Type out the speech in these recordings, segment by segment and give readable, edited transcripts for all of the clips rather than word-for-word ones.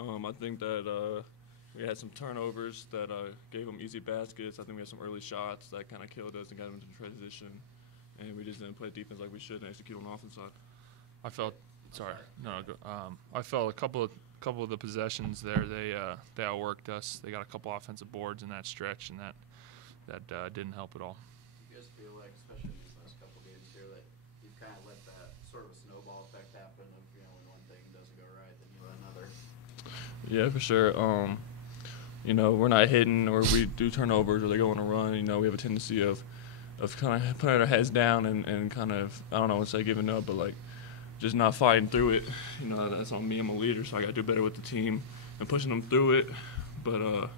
I think that we had some turnovers that gave them easy baskets. I think we had some early shots that kind of killed us and got them into transition, and we just didn't play defense like we should and execute on the offense side. I felt I felt a couple of the possessions there. They outworked us. They got a couple offensive boards in that stretch, and that didn't help at all. Do you guys feel like, especially in these last couple games here, that you've kind of let that sort of a snowball effect happen of, when one thing doesn't go right, then you let another? Yeah, for sure. We're not hitting, or we do turnovers, or they go on a run. We have a tendency of kind of putting our heads down and kind of, I don't know, say giving up, but like just not fighting through it. That's on me. I'm a leader, so I got to do better with the team and pushing them through it. But I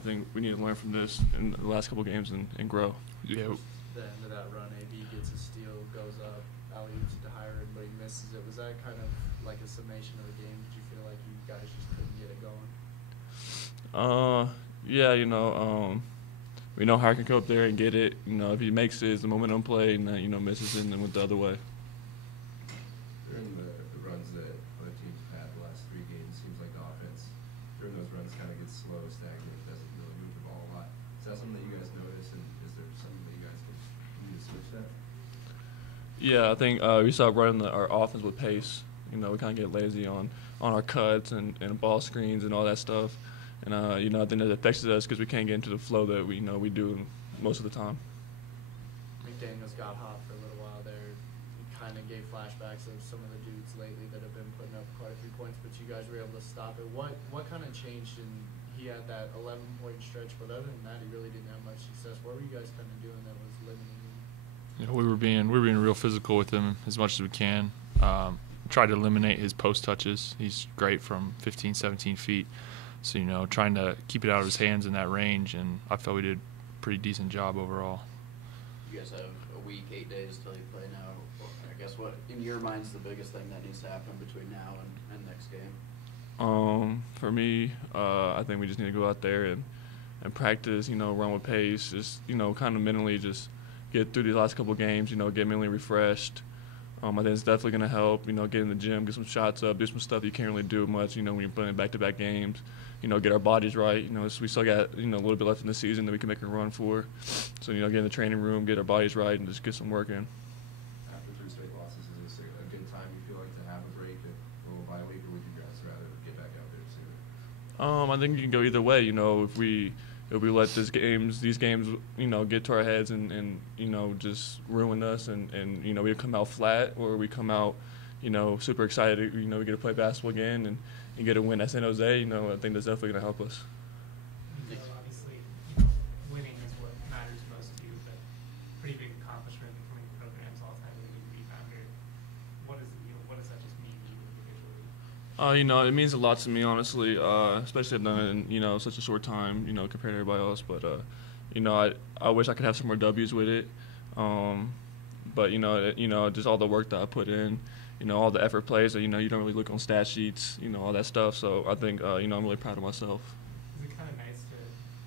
think we need to learn from this in the last couple games and grow. Yeah. The end of that run, AB gets a steal, goes up, alley-oops it to Hired, but he misses it. Was that kind of like a summation of the game? Did you feel like you guys just couldn't get it going? Yeah, we know Hired can go up there and get it. If he makes it, it's the momentum play, and misses it and then went the other way. During the runs that other teams have had the last 3 games, seems like the offense during those runs kind of gets slow, stagnant, doesn't really move the ball a lot. Is that something that you guys notice, and is there something that you guys can do to switch that? Yeah, I think we start running our offense with pace. We kind of get lazy on our cuts and ball screens and all that stuff. And, I think that affects us because we can't get into the flow that we do most of the time. McDaniels got hot for a little while there. He kind of gave flashbacks of some of the dudes lately that have been putting up quite a few points, but you guys were able to stop it. What kind of changed? And he had that 11-point stretch, but other than that, he really didn't have much success. What were you guys kind of doing that was limiting him? We were being real physical with him as much as we can. Tried to eliminate his post touches. He's great from 15, 17 feet. So, trying to keep it out of his hands in that range, and I felt we did a pretty decent job overall. You guys have a week, 8 days till you play now. I guess what, in your mind, is the biggest thing that needs to happen between now and next game? For me, I think we just need to go out there and practice, run with pace, just, kind of mentally just get through these last couple of games, get mentally refreshed. I think it's definitely going to help, get in the gym, get some shots up, do some stuff you can't really do much, when you're playing back-to-back games, get our bodies right. We still got, a little bit left in the season that we can make a run for. So, get in the training room, get our bodies right, and just get some work in. After 3 straight losses, is this a good time you feel like to have a break, a little bye week, or would you guys rather get back out there sooner? I think you can go either way, if we let these games, get to our heads and just ruin us and we come out flat, or we come out, super excited, we get to play basketball again and get a win at San Jose, I think that's definitely going to help us. Obviously, winning is what matters most to you, but pretty big accomplishment becoming the program's all-time leading rebounder. What does that just mean to you individually? It means a lot to me, honestly, especially I've done it in, such a short time, compared to everybody else. But, I wish I could have some more W's with it. But, just all the work that I put in, all the effort plays that, you don't really look on stat sheets, all that stuff. So I think, I'm really proud of myself. Is it kind of nice to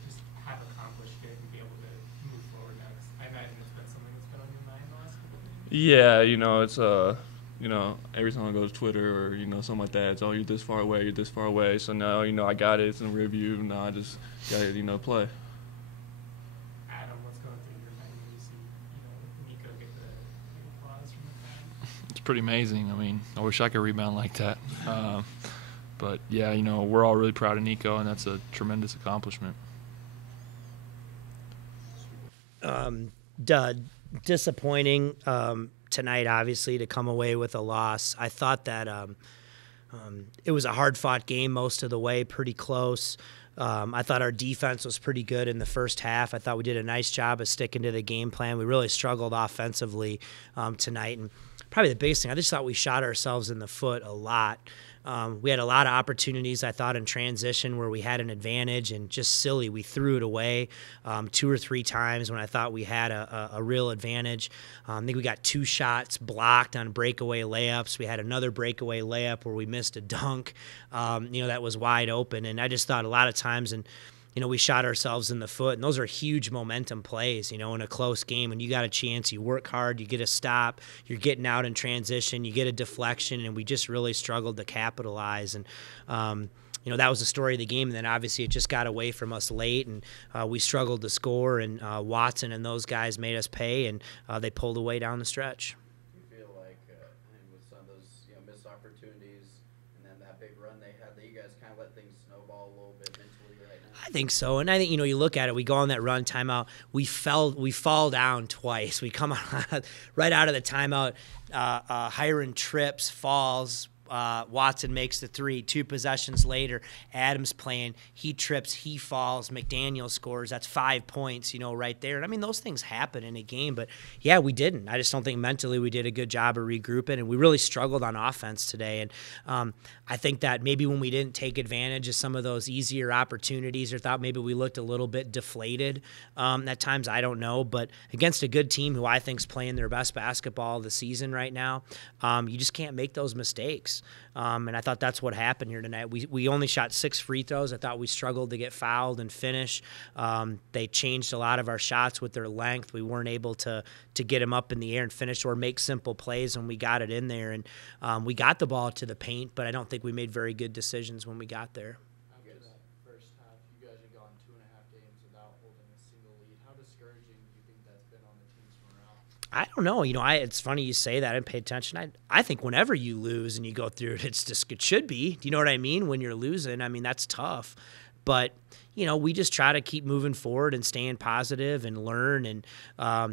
just have accomplished it and be able to move forward next? I imagine it's been something that's been on your mind the last couple of days. Yeah, it's every time I go to Twitter or something like that, it's you're this far away, you're this far away. So now I got it, it's in the rear view. Now I just gotta play. Adam, what's going through your mind when you see Nico get the applause from the crowd? It's pretty amazing. I wish I could rebound like that. But yeah, we're all really proud of Nico, and that's a tremendous accomplishment. Disappointing tonight, obviously, to come away with a loss. I thought that it was a hard-fought game most of the way, pretty close. I thought our defense was pretty good in the first half. I thought we did a nice job of sticking to the game plan. We really struggled offensively tonight. And probably the biggest thing, I just thought we shot ourselves in the foot a lot. We had a lot of opportunities, I thought, in transition where we had an advantage, and just silly, we threw it away 2 or 3 times when I thought we had a real advantage. I think we got 2 shots blocked on breakaway layups. We had another breakaway layup where we missed a dunk, that was wide open. And I just thought a lot of times, and we shot ourselves in the foot, and those are huge momentum plays, in a close game. When you got a chance, you work hard, you get a stop, you're getting out in transition, you get a deflection, and we just really struggled to capitalize. And that was the story of the game. And then obviously it just got away from us late, and we struggled to score. And Watson and those guys made us pay, and they pulled away down the stretch. Do you feel like, and with some of those missed opportunities and then that big run they had, that you guys kind of let things snowball a little bit mentally right now? I think so, and I think you look at it. We go on that run timeout. We fall down twice. We come out right out of the timeout. Hiron trips, falls. Watson makes the 3. 2 possessions later, Adams playing. He trips, he falls. McDaniel scores. That's 5 points, right there. And I mean, those things happen in a game, but yeah, we didn't. I just don't think mentally we did a good job of regrouping, and we really struggled on offense today. And I think that maybe when we didn't take advantage of some of those easier opportunities, or thought maybe we looked a little bit deflated at times, I don't know. But against a good team who I think is playing their best basketball of the season right now, you just can't make those mistakes. And I thought that's what happened here tonight. We only shot 6 free throws. I thought we struggled to get fouled and finish. They changed a lot of our shots with their length. We weren't able to get them up in the air and finish or make simple plays when we got it in there. And we got the ball to the paint, but I don't think we made very good decisions when we got there. After that first half, you guys had gone 2.5 games without holding a single lead. How discouraging do you think that's been on the team's morale? I don't know. It's funny you say that. I didn't pay attention. I think whenever you lose and you go through it, it should be. Do you know what I mean? When you're losing, I mean, that's tough. But, we just try to keep moving forward and staying positive and learn. And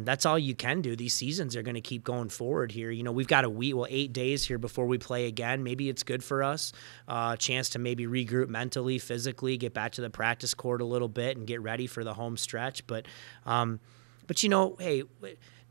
that's all you can do. These seasons are going to keep going forward here. We've got 8 days here before we play again. Maybe it's good for us. A chance to maybe regroup mentally, physically, get back to the practice court a little bit and get ready for the home stretch. But hey,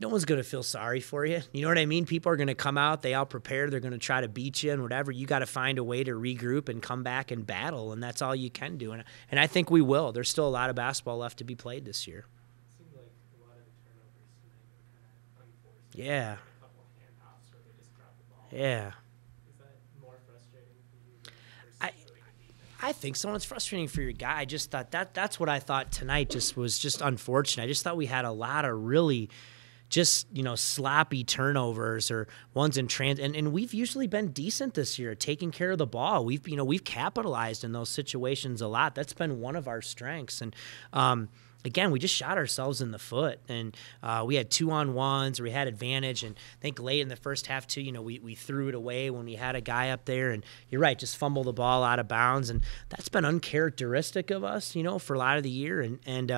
no one's going to feel sorry for you. You know what I mean? People are going to come out. They all prepare. They're going to try to beat you and whatever. You got to find a way to regroup and come back and battle, and that's all you can do. And I think we will. There's still a lot of basketball left to be played this year. It seemed like a lot of the turnovers tonight were kind of unforced. Yeah. A couple of handoffs where they just dropped the ball. Yeah. Is that more frustrating for you than versus really good defense? I think so. And it's frustrating for your guy. I just thought that's what I thought tonight was just unfortunate. I just thought we had a lot of really just, sloppy turnovers or ones in and we've usually been decent this year, taking care of the ball. We've capitalized in those situations a lot. That's been one of our strengths. And, again, we just shot ourselves in the foot, and we had 2-on-1s. We had advantage, and I think late in the first half too, we threw it away when we had a guy up there, and you're right, just fumble the ball out of bounds, and that's been uncharacteristic of us, for a lot of the year, and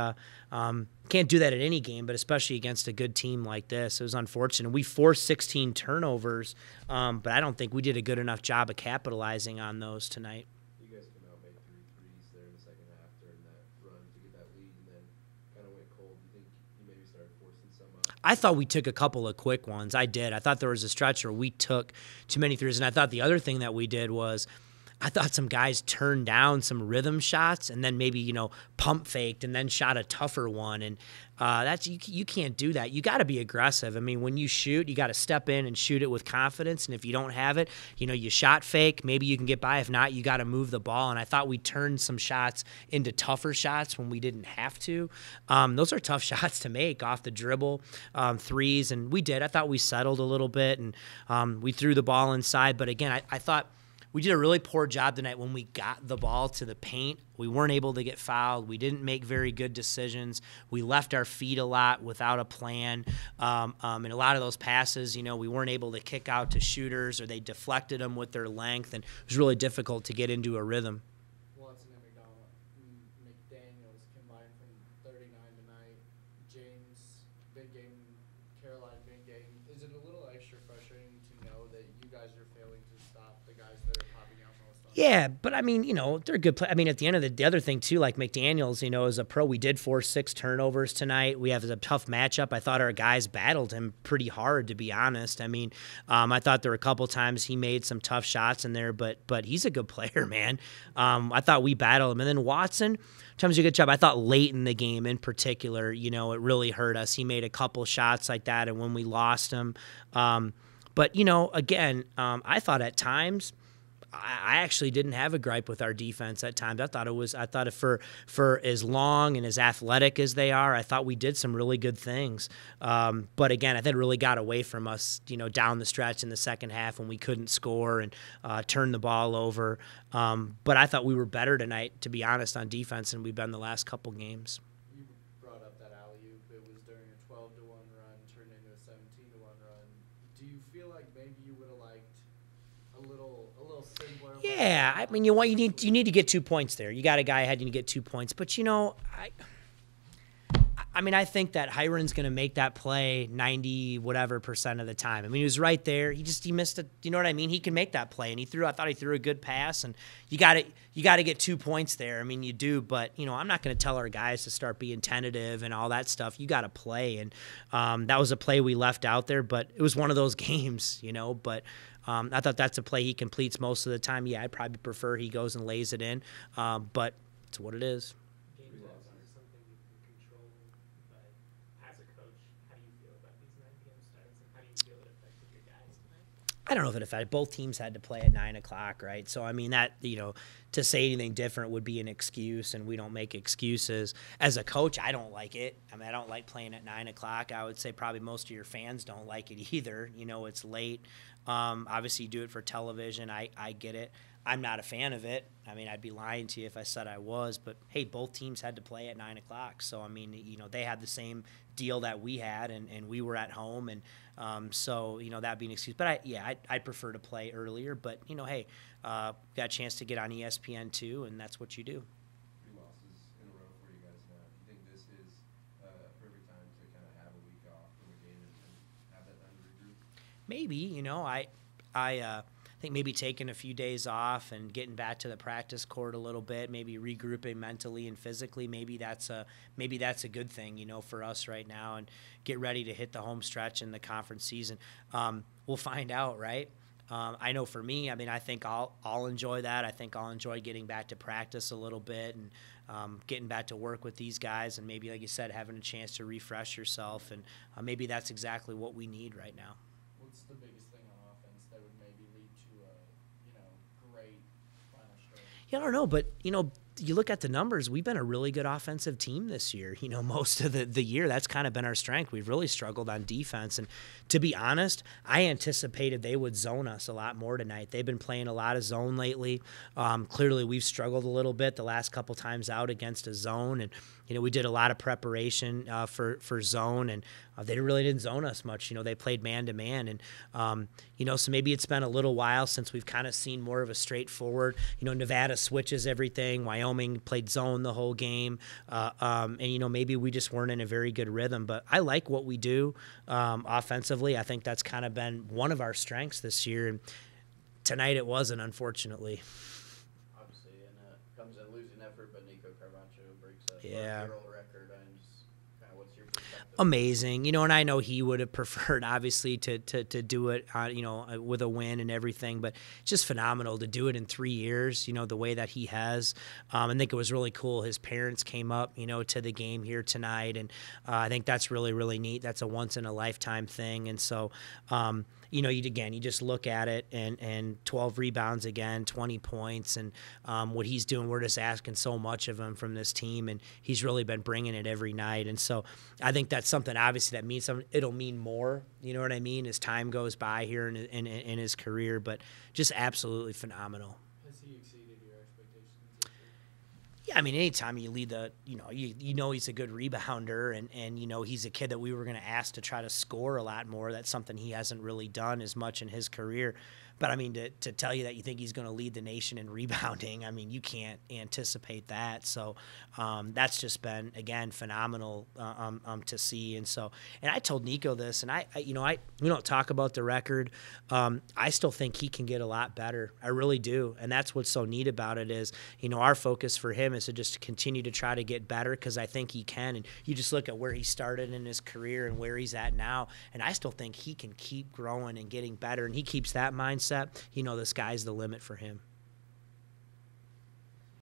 can't do that at any game, but especially against a good team like this. It was unfortunate. We forced 16 turnovers, but I don't think we did a good enough job of capitalizing on those tonight. You guys came out, made 3 threes there in the second half during that run to get that lead, and then kind of went cold. Do you think you maybe started forcing some up? I thought we took a couple of quick ones. I did. I thought there was a stretch where we took too many threes, and I thought the other thing that we did was I thought some guys turned down some rhythm shots and then maybe, pump faked and then shot a tougher one. And that's you can't do that. You got to be aggressive. I mean, when you shoot, you got to step in and shoot it with confidence. And if you don't have it, you shot fake, maybe you can get by. If not, you got to move the ball. And I thought we turned some shots into tougher shots when we didn't have to. Those are tough shots to make off the dribble, threes. And we did. I thought we settled a little bit and we threw the ball inside. But again, I thought we did a really poor job tonight when we got the ball to the paint. We weren't able to get fouled. We didn't make very good decisions. We left our feet a lot without a plan. And a lot of those passes, we weren't able to kick out to shooters, or they deflected them with their length, and it was really difficult to get into a rhythm. Watson and McDaniels combined from 39 tonight. James, big game. Caroline, big game. Is it a little extra frustrating to know that you guys are failing to stop the guys that are popping out most often? Yeah, but I mean, they're good. I mean, at the end of the other thing too, like McDaniels, as a pro, we did force 6 turnovers tonight. We have a tough matchup. I thought our guys battled him pretty hard, to be honest. I mean, I thought there were a couple times he made some tough shots in there, but he's a good player, man. I thought we battled him, and then Watson. Times a good job. I thought late in the game in particular, it really hurt us. He made a couple shots like that, and when we lost him. But, again, I thought at times I actually didn't have a gripe with our defense at times. I thought for as long and as athletic as they are, I thought we did some really good things. But again, I think it really got away from us, down the stretch in the second half when we couldn't score and turn the ball over. But I thought we were better tonight, to be honest, on defense than we've been the last couple games. You brought up that alley-oop. It was during a 12-1 run, turned into a 17-1 run. Do you feel like maybe you would have liked a little simpler? Yeah, I mean, you need to get 2 points there. You got a guy ahead, you need to get 2 points. But I think that Hiron's going to make that play 90 whatever % of the time. I mean, he was right there. He missed it. You know what I mean? He can make that play, and I thought he threw a good pass. And you got to get 2 points there. I mean, you do. But I'm not going to tell our guys to start being tentative and all that stuff. You got to play, and that was a play we left out there. But it was one of those games, But I thought that's a play he completes most of the time. Yeah, I'd probably prefer he goes and lays it in. But it's what it is. I don't know if it affected. Both teams had to play at 9 o'clock, right? So, I mean, that, to say anything different would be an excuse, and we don't make excuses. As a coach, I don't like it. I mean, I don't like playing at 9 o'clock. I would say probably most of your fans don't like it either. It's late. Obviously, you do it for television. I get it. I'm not a fan of it. I mean, I'd be lying to you if I said I was. But, hey, both teams had to play at 9 o'clock. So, I mean, they had the same deal that we had, and we were at home. And so, that'd be an excuse. But, I'd prefer to play earlier. But, hey, got a chance to get on ESPN too, and that's what you do. 3 losses in a row for you guys now. Do you think this is a perfect time to kind of have a week off from a game and have that time to regroup? Maybe, I think maybe taking a few days off and getting back to the practice court a little bit, maybe regrouping mentally and physically, maybe that's a good thing, for us right now, and get ready to hit the home stretch in the conference season. We'll find out, right? I know for me, I mean, I think I'll enjoy that. I think I'll enjoy getting back to practice a little bit and getting back to work with these guys, and maybe, like you said, having a chance to refresh yourself, and maybe that's exactly what we need right now. What's the biggest thing on offense that would maybe lead to a great final stretch? Yeah, I don't know, but you look at the numbers, we've been a really good offensive team this year. Most of the year, that's kind of been our strength. We've really struggled on defense. And to be honest, I anticipated they would zone us a lot more tonight. They've been playing a lot of zone lately. Clearly, we've struggled a little bit the last couple times out against a zone. And, we did a lot of preparation for zone, and they really didn't zone us much. They played man-to-man. And, so maybe it's been a little while since we've kind of seen more of a straightforward, Nevada switches everything. Wyoming played zone the whole game. And, maybe we just weren't in a very good rhythm. But I like what we do offensively. I think that's kind of been one of our strengths this year. And tonight it wasn't, unfortunately. Obviously, and comes a losing effort, but Nico Carvacho breaks a Yeah. 12-year-old record. And just kind of what's your perspective? Amazing, and I know he would have preferred, obviously, to do it, with a win and everything. But just phenomenal to do it in 3 years. The way that he has. I think it was really cool. His parents came up, to the game here tonight, and I think that's really, really neat. That's a once in a lifetime thing, and so. You just look at it and 12 rebounds again, 20 points, and what he's doing, we're just asking so much of him from this team, and he's really been bringing it every night. And so I think that's something, obviously, that means something. It'll mean more, you know what I mean, as time goes by here in his career, but just absolutely phenomenal. Has he exceeded your expectations this year? Yeah, I mean, anytime you lead he's a good rebounder, and he's a kid that we were going to ask to try to score a lot more. That's something he hasn't really done as much in his career. But, I mean, to tell you that you think he's going to lead the nation in rebounding, I mean, you can't anticipate that. So that's just been, again, phenomenal to see. And I told Nico this, and we don't talk about the record. I still think he can get a lot better. I really do. And that's what's so neat about it is, our focus for him is to just continue to try to get better, because I think he can. And you just look at where he started in his career and where he's at now, and I still think he can keep growing and getting better. And he keeps that mindset. The sky's the limit for him.